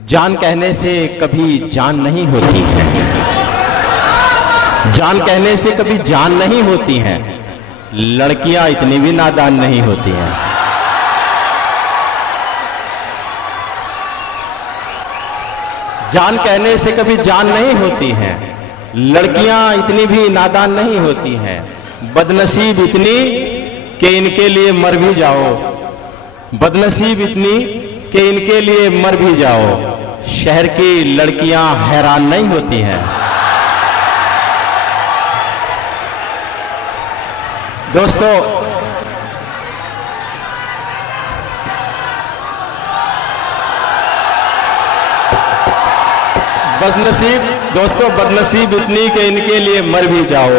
जान कहने से कभी जान नहीं होती है, जान कहने से कभी जान नहीं होती हैं, लड़कियां इतनी भी नादान नहीं होती हैं। जान कहने से कभी जान नहीं होती हैं, लड़कियां इतनी भी नादान नहीं होती हैं। बदनसीब इतनी कि इनके लिए मर भी जाओ, बदनसीब इतनी कि इनके लिए मर भी जाओ। शहर की लड़कियां हैरान नहीं होती हैं। दोस्तों, बदनसीब इतनी कि इनके लिए मर भी जाओ।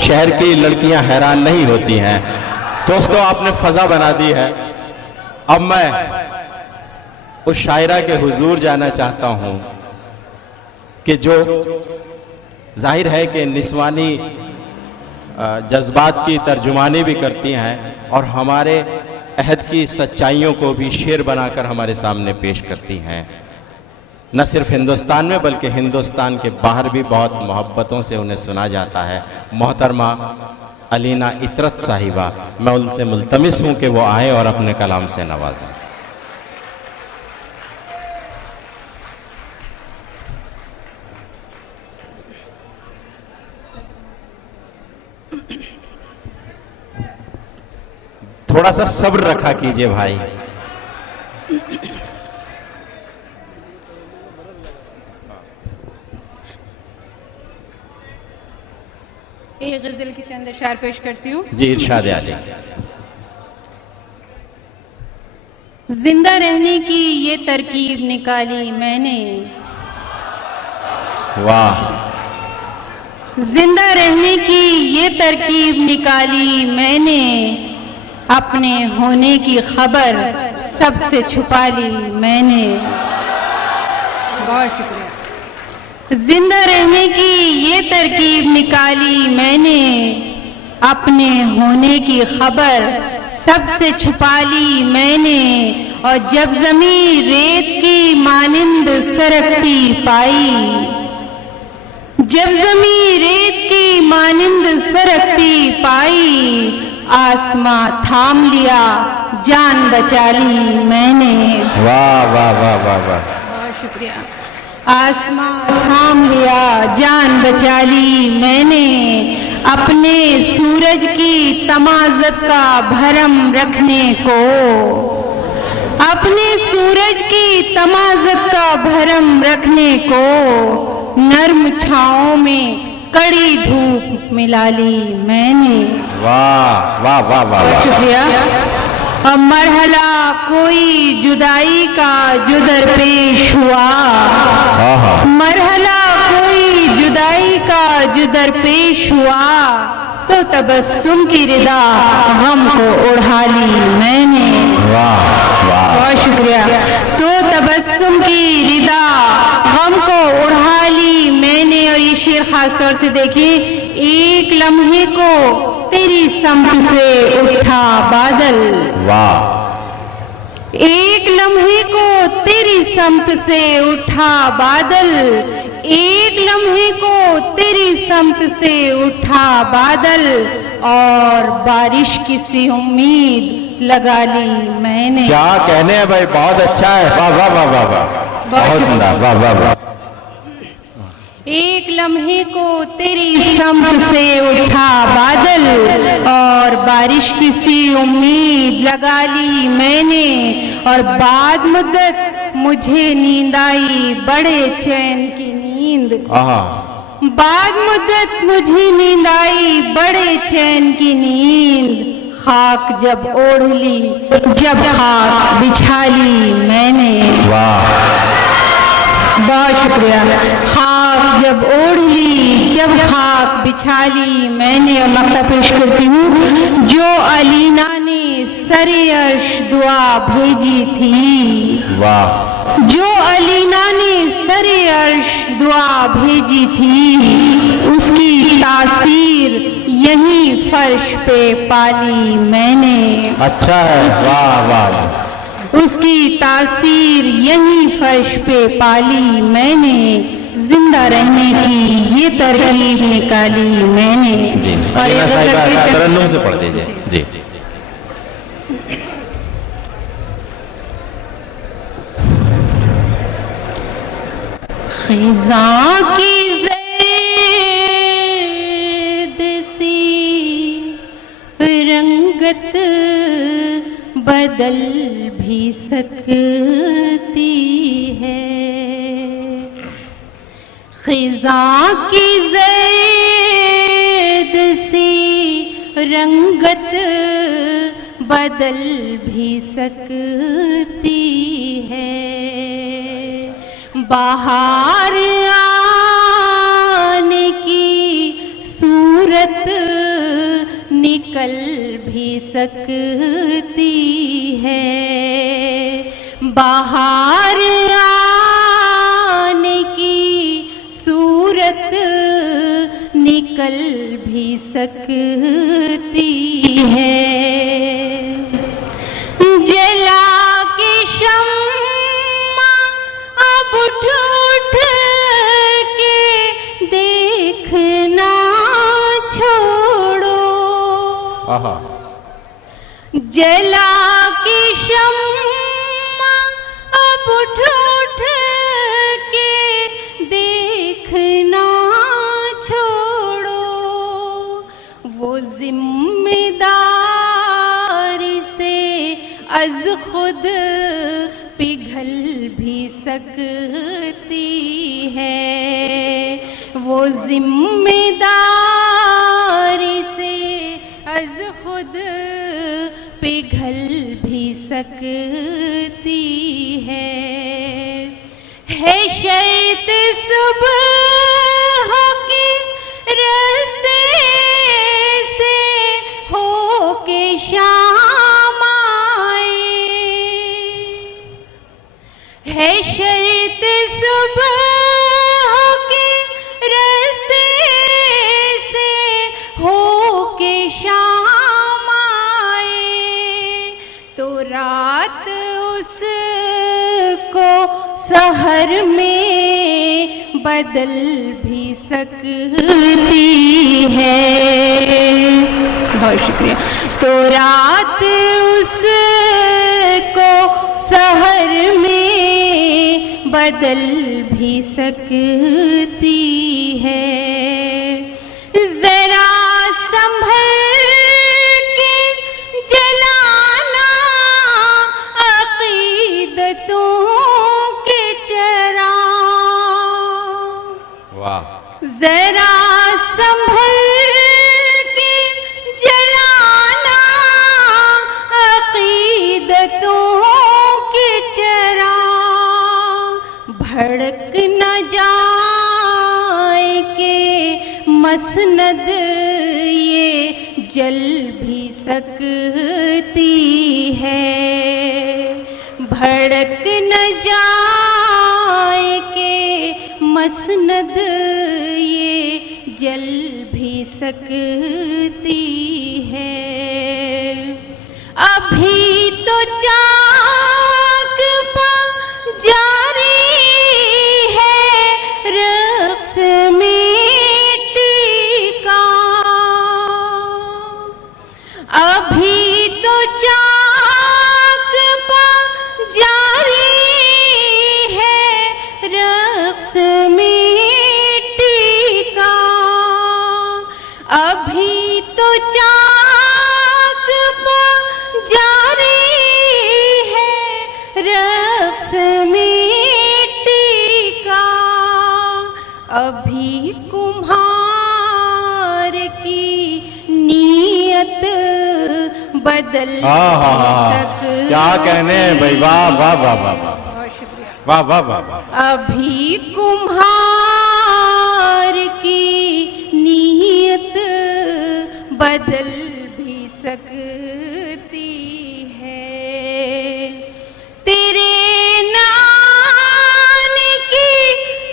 शहर की लड़कियां हैरान नहीं होती हैं। दोस्तों, आपने फजा बना दी है। अब मैं उस शायरा के हुजूर जाना चाहता हूं कि जो जाहिर है कि निस्वानी जज्बात की तर्जुमानी भी करती हैं और हमारे अहद की सच्चाइयों को भी शेर बनाकर हमारे सामने पेश करती हैं। न सिर्फ हिंदुस्तान में बल्कि हिंदुस्तान के बाहर भी बहुत मोहब्बतों से उन्हें सुना जाता है। मोहतरमा अलीना इतरत साहिबा, मैं उनसे मुल्तमिस हूं कि वो आए और अपने कलाम से नवाजें। थोड़ा सा सब्र रखा कीजिए भाई। एक गजल की चंद अशार पेश करती हूँ। जी, इरशाद आली। जिंदा रहने की ये तरकीब निकाली मैंने, वाह। जिंदा रहने की ये तरकीब निकाली मैंने, अपने होने की खबर सबसे छुपा ली मैंने। बहुत शुक्रिया। जिंदा रहने की ये तरकीब निकाली मैंने, अपने होने की खबर सबसे छुपा ली मैंने। और जब ज़मीं रेत की मानिंद सरकती पाई, जब ज़मीं रेत की मानिंद सरकती पाई, आसमां थाम लिया जान बचा ली मैंने। वाह वाह वाह वाह वाह, बहुत शुक्रिया। आसमां थाम लिया जान बचा ली मैंने, अपने सूरज की तमाज़त का भरम रखने को, अपने सूरज की तमाज़त का भरम रखने को, नर्म छाँव में कड़ी धूप मिला ली मैंने। वाह वाह वाह वाह, बहुत शुक्रिया। अब मरहला कोई जुदाई का जो दरपेश हुआ, मरहला कोई जुदाई का जो दरपेश हुआ, तो तबस्सुम की रिदा गम को उड़ा ली मैंने। वाह वाह, बहुत शुक्रिया। तो तबस्सुम की रिदा गम को उड़ा ली मैंने। और ये शेर खास तौर से देखिए, एक लम्हे को तेरी समत से उठा बादल, वाह। एक लम्हे को तेरी समत से उठा बादल, एक लम्हे को तेरी समत से उठा बादल, और बारिश की सी उम्मीद लगा ली मैंने। क्या कहने हैं भाई, बहुत अच्छा है। वाह वाह वाह वाह वाह, बहुत सुंदर, वाह वाह वाह। एक लम्हे को तेरी समत से उठा बादल, और बारिश की सी उम्मीद लगा ली मैंने। और बाद मुद्दत मुझे नींद आई बड़े चैन की नींद, बाद मुद्दत मुझे नींद आई बड़े चैन की नींद। खाक जब ओढ़ ली, जब खाक बिछा ली मैंने। वाह, बहुत शुक्रिया। खाक जब ओढ़ ली, जब खाक बिछा ली मैंने। और मक्ता पेश करती हूँ, जो अलीना ने सरे अर्श दुआ भेजी थी, वाह। जो अलीना ने सरे अर्श दुआ भेजी थी, उसकी तासीर यहीं फर्श पे पाली मैंने। अच्छा है, वाह वाह। उसकी तासीर यही फर्श पे पाली मैंने, जिंदा रहने की ये तरकीब निकाली मैंने। और ये तरन्नुम से पढ़ दीजिए जी। खिज़ां की ज़ैद सी रंगत बदल भी सकती है, खिज़ां की ज़ैद सी रंगत बदल भी सकती है, बाहर आने की सूरत निकल भी सकती है, बाहर आने की सूरत निकल भी सकती है। जला के शम्मा अब उठ उठ के देखना छोड़ो, जला की शम्मा अब उठ उठ के देखना छोड़ो, वो जिम्मेदारी से अज खुद पिघल भी सकती है, वो जिम्मेदारी से अज खुद पिघल भी सकती है शर्त सुबह की रास्ते से हो के शाम आए, है शर्त सुबह की रास्ते से हो के शाम आए, तो रात उसको सहर में बदल भी सकती है। बहुत शुक्रिया। तो रात उसको सहर में बदल भी सकती है। जरा संभल के जलाना अकीदतों के चरा, वाह, जरा संभल के जलाना अकीदतों के चरा, भड़क न जाए के मसनद ये जल भी सकती है, भड़क न जाए के मसनद ये जल भी सकती है। अभी तो चाक पा जारी है रक्स मिट्टी का, अभी तो चाक पा जारी है रक्स मिट्टी का, अभी तो चाक पा जारी है रक्स मिट्टी का, अभी कुम्हार की नीयत बदल सकती, क्या कहने भाई, वाह वाह वाह वाह वाह, वाह वाह वाह वाह। अभी कुम्हार की नीयत बदल भी सकती है। तेरे नाम की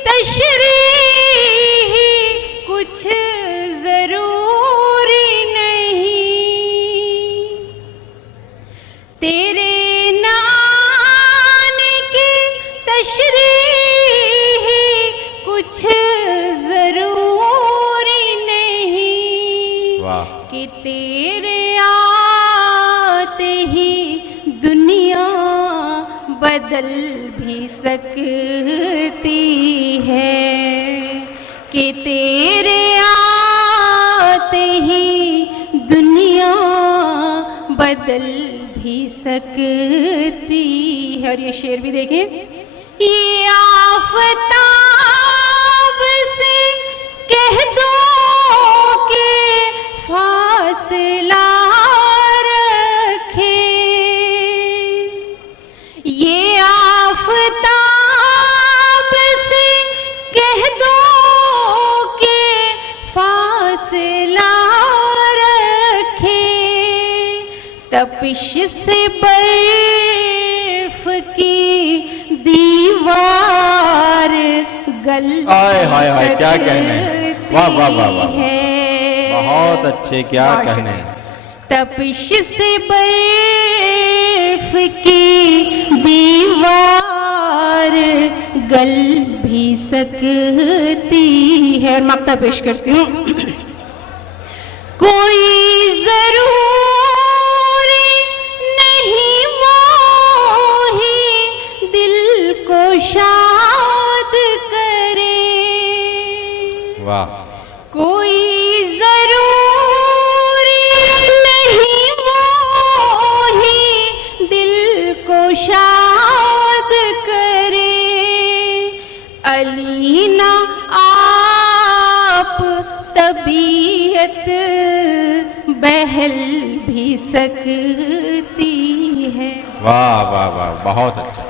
तशरीह कुछ जरूरी नहीं, तेरे नाम कुछ जरूरी नहीं वाह कि तेरे आते ही दुनिया बदल भी सकती है, कि तेरे आते ही दुनिया बदल भी सकती है। और ये शेर भी देखें, ये आफताब से कह दो कि फासला रखे, ये आफताब से कह दो कि फासला रखे, तपिश से बर्फ की दीवार गल हाय हाय हाय, क्या कहने, वाह वाह वाह वाह, बहुत अच्छे, क्या कहने। तपिश से बर्फ की दीवार गल भी सकती है। और मक्ता पेश करती हूँ, कोई जरूरी नहीं मोही दिल को शाद करे, वाह, कोई जरूरी नहीं मोही दिल को शाद करे, अली ना आप तबीयत बहल भी सकती है। वाह वाह वाह, बहुत अच्छा।